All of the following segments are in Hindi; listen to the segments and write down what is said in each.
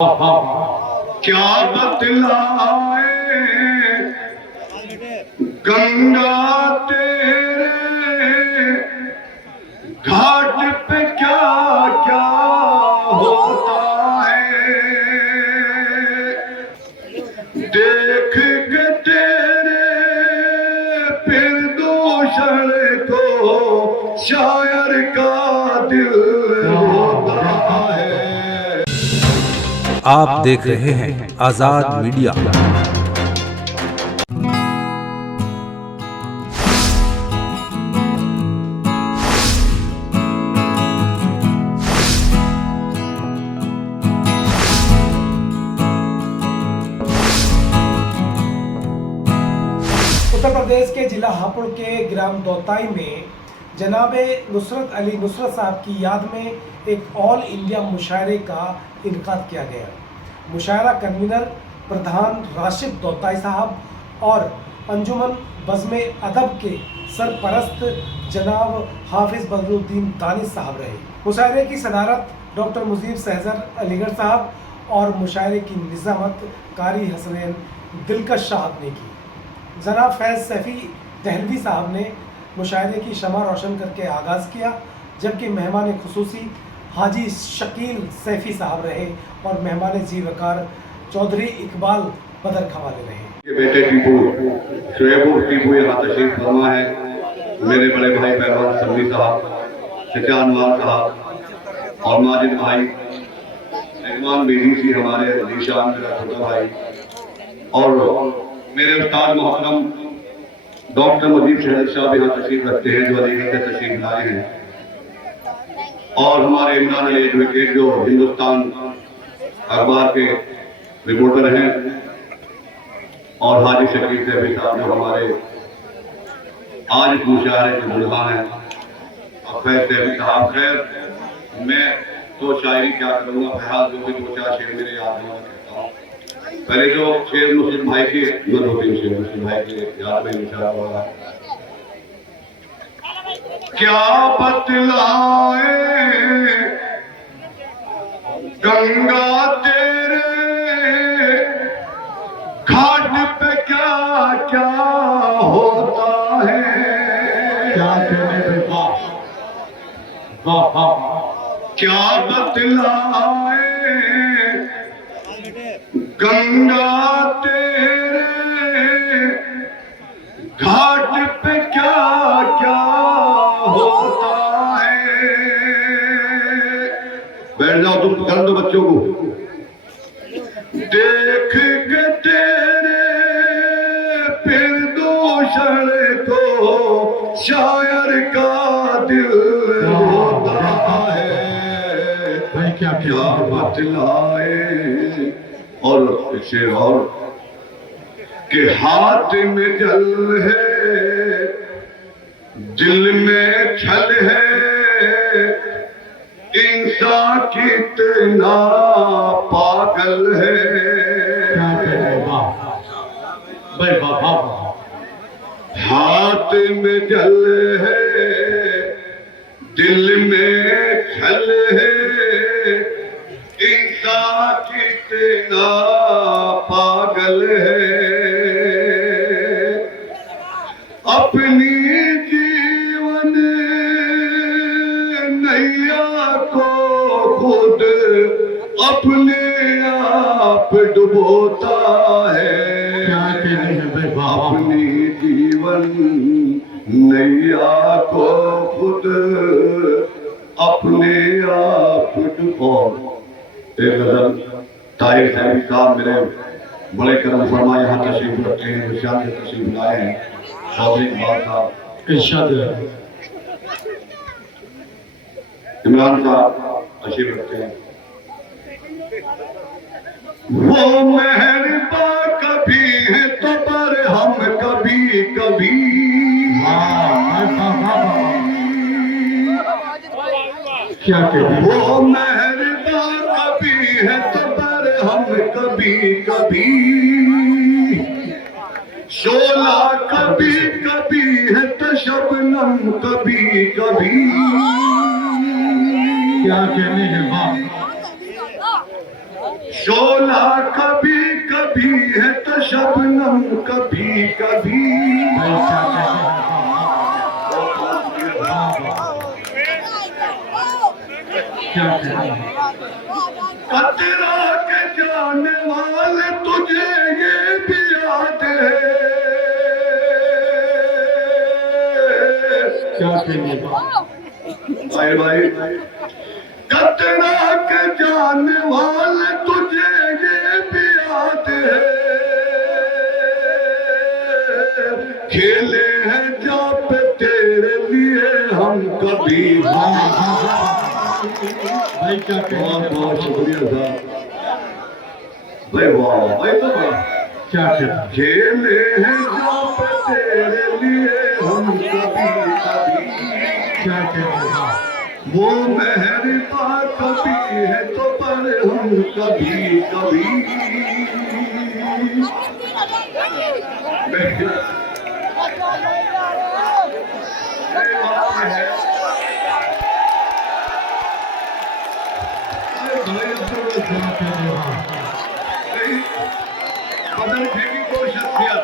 क्या बतलाए गंगा तेरे घाट पे क्या क्या होता है। देख के तेरे फिर दूषण को शायर का दिल होता है। आप देख रहे हैं आजाद मीडिया। उत्तर प्रदेश के जिला हापुड़ के ग्राम दौताई में जनाबे नुसरत अली नुसरत साहब की याद में एक ऑल इंडिया मुशायरे का इनकाद किया गया। मुशायरा कन्वीनर प्रधान राशिद दौताई साहब और अंजुमन बज़्म अदब के सरपरस्त जनाब हाफिज बदरुद्दीन दानिश साहब रहे। मुशायरे की सदारत डॉक्टर मुजीब सहजर अलीगढ़ साहब और मुशायरे की निज़ामत कारी हसनैन दिलकश साहब ने की। जनाब फैज़ सैफ़ी दहलवी साहब ने मुशायरे की शमा रोशन करके आगाज़ किया, जबकि मेहमान खुसूसी हाजी शकील सैफ़ी साहब रहे और मेहमान जी वकार चौधरी इकबाल बदर खवाले रहे। बेटे टीपू शोएब टीपू यहाँ तशरीफ फरमा है। मेरे बड़े भाई पहलवान समी साहब, शजानवाल साहब और माजिद भाई, मेहमान बीसी हमारे निशान मेरा छोटा भाई, और मेरे उस्ताद मोहतरम डॉक्टर मुजीब शहर साहब यहाँ तशरीफ रखते हैं, जो अलीगढ़ से तशरीफ लाए हैं, और हमारे इमरान अली एडवोकेट जो हिंदुस्तान अखबार के रिपोर्टर हैं, और हाजी शकील सैफी साहब जो हमारे आज मुशायरे के बुलवान हैं, और फैज सैफी साहब। खैर मैं तो शायरी क्या करूँगा, फिलहाल जो भी दो चार शेर मेरे याद में कहता हूँ। पहले जो शेर मुस्लिम भाई के मत होती है, शेर मुस्लिम भाई के याद में मुशायरा हुआ। क्या बतलाए गंगा तेरे घाट पे क्या क्या होता है। क्या क्या बतलाए गंगा तेरे घाट पे क्या क्या होता है। बैठ जाओ तुम, कर दो बच्चों को। देख के तेरे फिर दूषण को शायर का दिल होता है। क्या क्या बतलाए। और शेर और के हाथ में जल है, दिल में छल है, इंसान कितना पागल है। हाथ में जल है, दिल में छल है, इंसान कितना पागल है। अपनी जीवन नैया को खुद अपने आप डुबोता है। अपनी जीवन नैया को खुद अपने आप डुबो। एक गजल ताहिर सैफी साहब मेरे बड़े करम फरमा यहाँ तशरीफ रखते हैं, निशान से तशरीफ लाए हैं। चौधरी इकबाल साहब, इरशाद इमरान साहब तशरीफ रखते हैं। वो मेहरबा कभी है तो पर हम कभी कभी, क्या कहते वो मेहरबा कभी है तो पर हम कभी कभी, शोला कभी कभी है तो शबनम कभी कभी। क्या कहने के बाद शोला कभी कभी है तो शबनम कभी कभी। कतरा के जाने वाले तुझे ये भी याद है। क्या कहेंगे भाई भाई कतरा के जाने वाले तुझे ये भी याद है। खेले हैं जहाँ पे तेरे लिए हम कभी। भाई क्या बहुत बहुत शुक्रिया साहब भाई, वाह भाई तो वाह। क्या खेले हैं जहाँ पे तेरे लिए हम कभी कभी। क्या कहेंगे वो मेहरबा कभी है तो पर हम कभी कभी। बदल फेंकी को शख्सियत।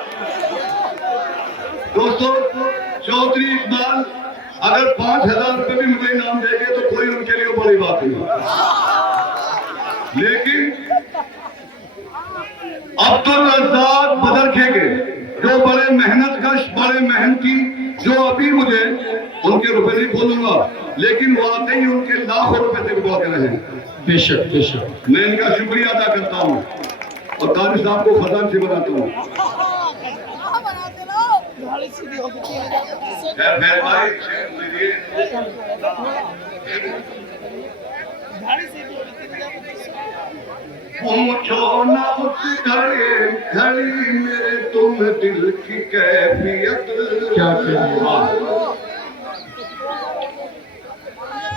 दोस्तों चौधरी इकबाल अगर 5,000 रुपए भी मुझे इनाम देंगे तो कोई उनके लिए बड़ी बात नहीं, लेकिन अब्दुल रज़ाक बदर खेगे जो बड़े मेहनत कश, बड़े मेहनती, जो अभी मुझे उनके रुपए नहीं बोलूंगा लेकिन वाकई उनके लाखों रुपए से बढ़ रहे हैं। बेशक बेशक मैं इनका शुक्रिया अदा करता हूँ और कारी साहब को खजान से बनाता हूँ। खैर भाई पूछो ना उस घड़ी घड़ी मेरे तुम दिल की कैफियत। क्या कहेंगे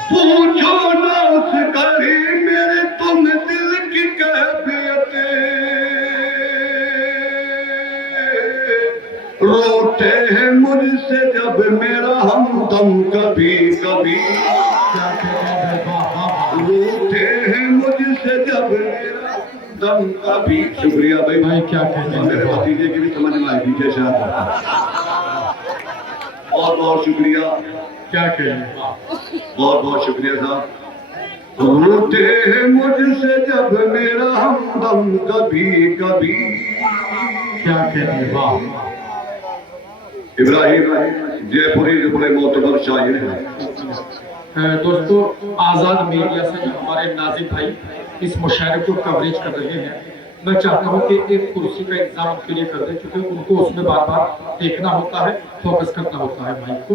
पूछो ना उस घड़ी मेरे तुम दिल की कैफियत। रोते हैं मुझसे जब मेरा हमदम कभी कभी। क्या कहेंगे रोते हैं मुझसे जब मेरा दम कभी। शुक्रिया भाई। भाई क्या कहेंगे मेरे भतीजे की भी समझ में आई पीछे से बहुत बहुत शुक्रिया, क्या कहेंगे बहुत बहुत शुक्रिया साहब। रोते हैं मुझसे जब मेरा हमदम कभी कभी। क्या कहेंगे इब्राहिम जयपुरी जो बड़े मोतबर शायर हैं। दोस्तों आजाद मीडिया से जो हमारे नाजिम भाई इस मुशायरे को कवरेज कर रहे हैं, मैं चाहता हूं कि एक कुर्सी का इंतजाम उनके लिए कर दें, क्योंकि उनको उसमें बार बार देखना होता है, फोकस करना होता है माइक को।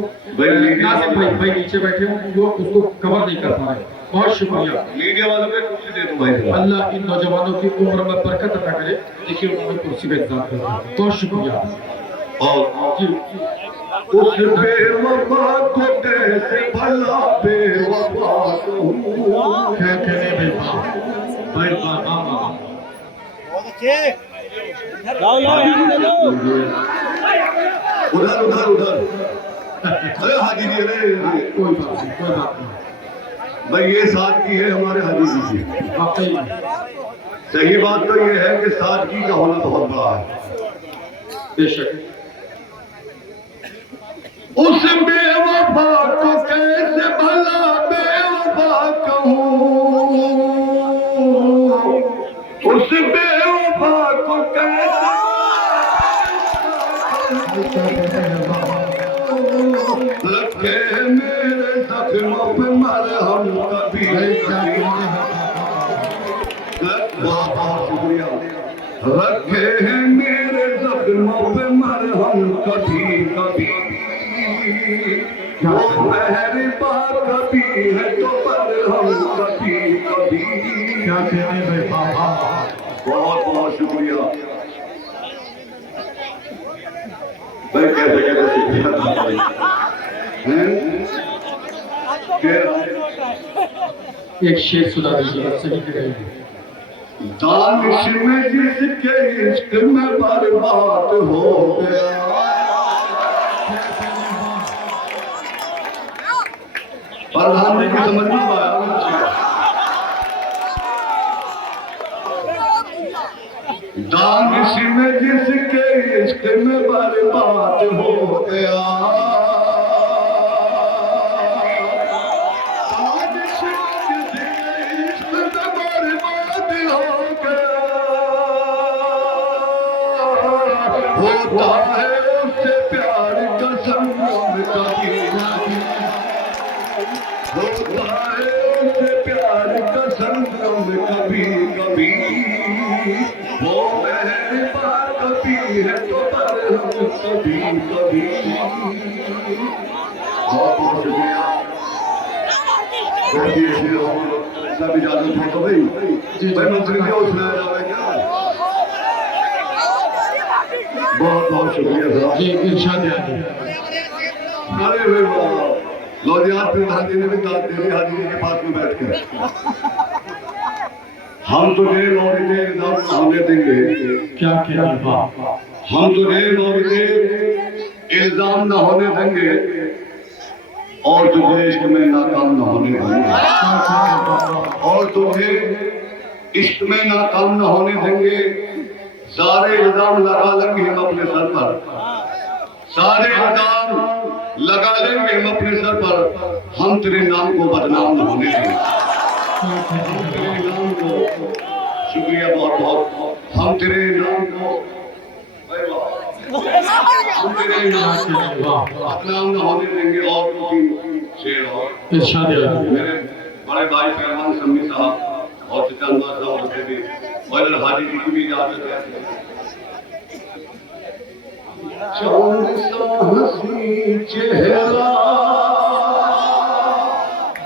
नाजिम भाई नीचे बैठे हैं, वो उसको कवर नहीं कर पा रहे। बहुत शुक्रिया। मीडिया वालों को कुर्सी दे दो भाई। अल्लाह इन नौजवानों की उम्र में बरकत अता करे। देखिए उन्होंने कुर्सी का इंतजाम कर दिया। बहुत शुक्रिया जी। उस बेवफा को कैसे भला बेवफा कहूं। क्या करें भाई उधर उधर उधर अरे हाजी जी, अरे कोई बात नहीं भाई ये सादगी है हमारे हाजी जी की। वाकई सही बात तो ये है कि सादगी का होना बहुत बड़ा है। बेशक उस बेवफा को कैसे भला बेवफा कहूं। उस बेवफा को कैसे रखे मेरे जख्मों पे मरहम कभी कभी। बहुत बहुत शुक्रिया। रखे हैं मेरे जख्मों पे मरहम कभी कभी। वो मेहरबा कभी है तो मरहम कभी कभी। क्या कहते हैं बहुत बहुत शुक्रिया भाई। कैसे कैसे शुक्रिया एक शेर सुना दीजिए, सही करेंगे। दानिश में जिसके इश्क में बर्बाद हो गया। प्रधानमंत्री समझ नहीं पाया। दानिश में जिसके इश्क में बर्बाद हो गया, दानिश में जिसके इश्क में बर्बाद हो गया, होता है उससे प्यार का संगम कभी नहीं, होता है उससे प्यार का संगम कभी कभी, वो मेहरबान कभी है तो बरहम कभी कभी। बहुत बहुत शुक्रिया। सब इजाजत हो तो भाई मंत्री जी और सुनाया जाए क्या? बहुत बहुत शुक्रिया साहब। जी इरशाद यादी। अरे भाई वाह, लो जी आप प्रधान जी ने भी दाद दे दी हाजी जी के पास में बैठ कर। हम तुझे मौलिदे इल्जाम न होने देंगे, क्या क्या वाह, हम तुझे मौलिदे इल्जाम न होने देंगे और तुझे इश्क में नाकाम न होने देंगे, और तुझे इश्क में नाकाम न होने देंगे। सारे इल्जाम लगा लेंगे हम अपने सर पर, सारे इल्जाम लगा लेंगे हम अपने सर पर, हम तेरे नाम को बदनाम न होने देंगे। तेरे नाम को शुक्रिया बहुत बहुत, हम तेरे नाम को हम तेरे नाम को बदनाम न होने देंगे। और शेर और इरशाद यादी। मेरे बड़े भाई पहलवान सम्मी साहब और सिकंदर साहब से भी और हाजी जी की भी इजाजत है। चांद सा हंसी चेहरा,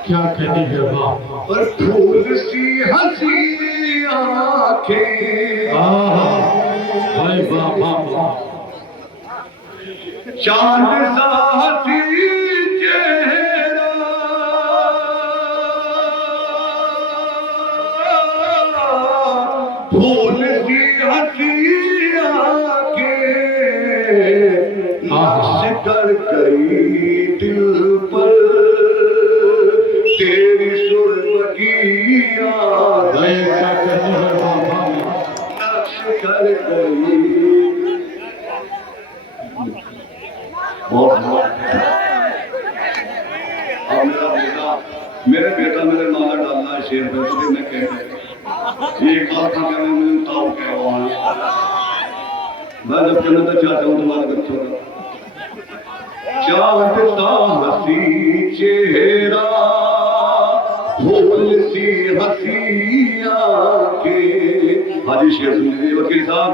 क्या कहते हैं वाह, पर फूल सी हंसी आंखें, भाई वाह वाह वाह, चांद सा हंसी चेहरा, फूल सी हंसी आंखें, नक्श कर गई दिल पर तेरी सुरमगी याद, क्या कहते हैं वाह वाह, नक्श कर गई। बहुत मेरे बेटा मेरे नाला डालना है शेर पे, तो मैं कहते ये कहा था कि मैं ताऊ कह रहा हूँ, मैं जब कहना तो चाहता हूँ तुम्हारे बच्चों का। चांद सा हंसी चेहरा, फूल सी हंसी आंखें। हाजी शेर सुन लीजिए वकील साहब।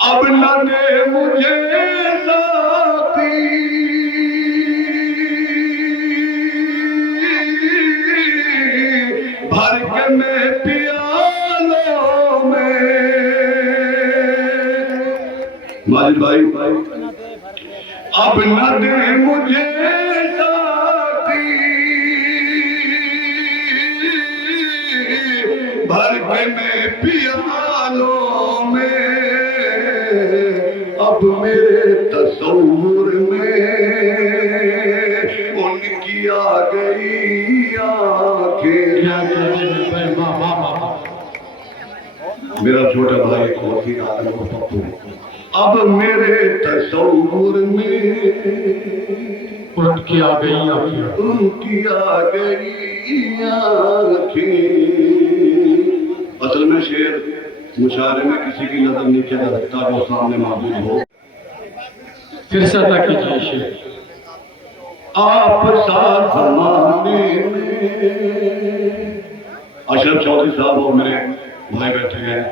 अब न दे मुझे साथी, भर के मैं प्यालों में। माजिद भाई, अब न दे मुझे साथी, भर के मैं प्यालों में। अब मेरे तस्वुर में उनकी आ गई आंखें। क्या कहते हैं भाई वाह वाह वाह, मेरा छोटा भाई एक वकील आदम को पप्पू, अब मेरे तस्वुर में उनकी आ गई आंखें, उनकी आ गई आंखें। असल में शेर मुशायरे में किसी की नजर नीचे रखता जो सामने मौजूद हो। फिर से अदा कीजिए शेर। आप साथ जमाने में, अशरफ चौधरी साहब और मेरे भाई बैठे हैं।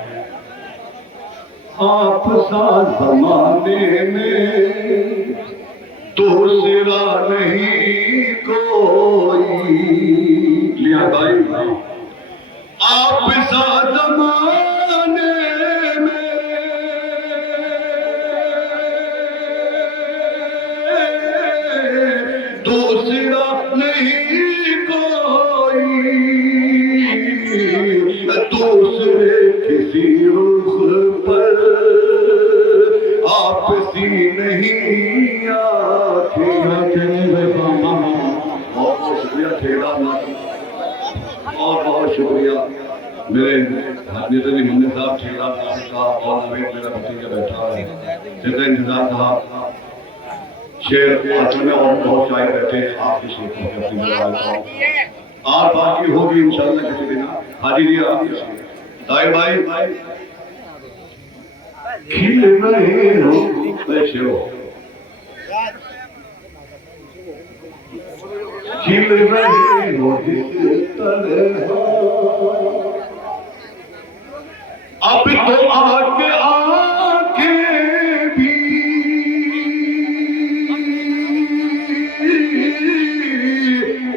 आप साथ जमाने में तो सिवा नहीं कोई। लिया भाई, आप साथ जमाने में दूसरा नहीं कोई, दूसरे किसी रुख पर आपसी नहीं आंखें। बहुत बहुत शुक्रिया ठेकेदार, बहुत बहुत शुक्रिया। मेरे हजरत अली मुन्नी साहब शेखा का और नवीद मेरा भतीजा बैठा है, जिसका इंतजार था शेर असल में और बहुत शायर बैठे हैं आपके शेखों के अपनी जगह और बाकी होगी इंशाल्लाह किसी दिन। हाजी जी आप ताहिर भाई खिल रहे हो वैसे हो, खिल रहे हो जिस तरह अब तो आके आके भी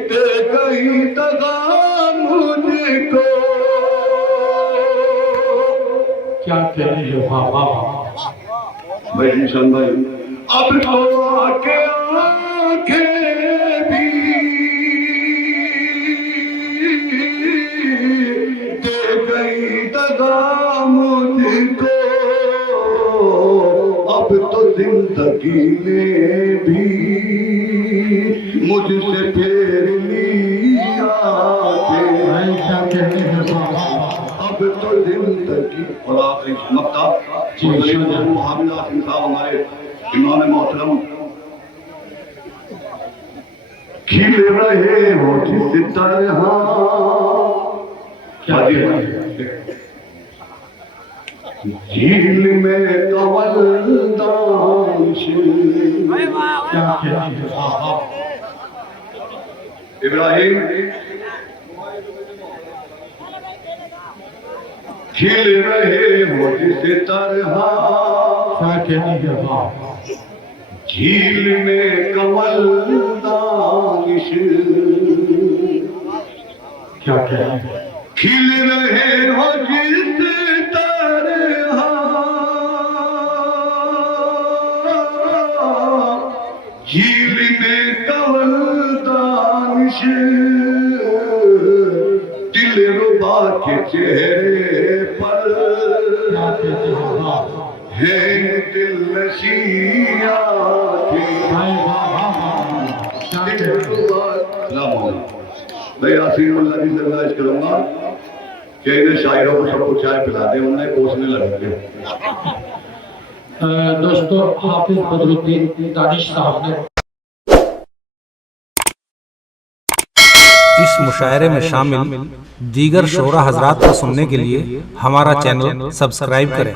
दे गई दगा मुझको। क्या कह रहे हो? वाह वाह भाई निशान भाई अब तो आके आके भी दे गई दगा मुझको, अब तो जिंदगी ने भी मुझसे फेर लिया भाई, क्या कह रहे हैं? वाह वाह अब तो जिंदगी। और आखिरी मक्ता हामिदा सिंह साहब हमारे इमाम मोहतरम, खिल रहे हो जिस तरह क्या कह रहे हैं? झील में कवल दानिश। क्या कह रहे हैं? वाह वाह इब्राहिम खिल रहे हो जिस तरह क्या कह रहे हैं? वाह झील में कमल दानिश। क्या कह रहे हैं? खिल रहे हो जिस तरह झील में कमल दानिश। दिलरुबा के चेहरे पर क्या कहते हैं? वाह है दिल नशिया के। भाई, वाह वाह वाह, क्या कहते हैं? मैं यासीन अल्लाह की फरमाइश करूंगा कि इन्हें शायरों को सब कुछ चाय पिला दे, उन्हें कोसने लगेंगे। दोस्तों, हाफिज बदरुद्दीन दानिश साहब ने इस मुशायरे में शामिल दीगर शोरा हजरात को सुनने के लिए हमारा चैनल सब्सक्राइब करें।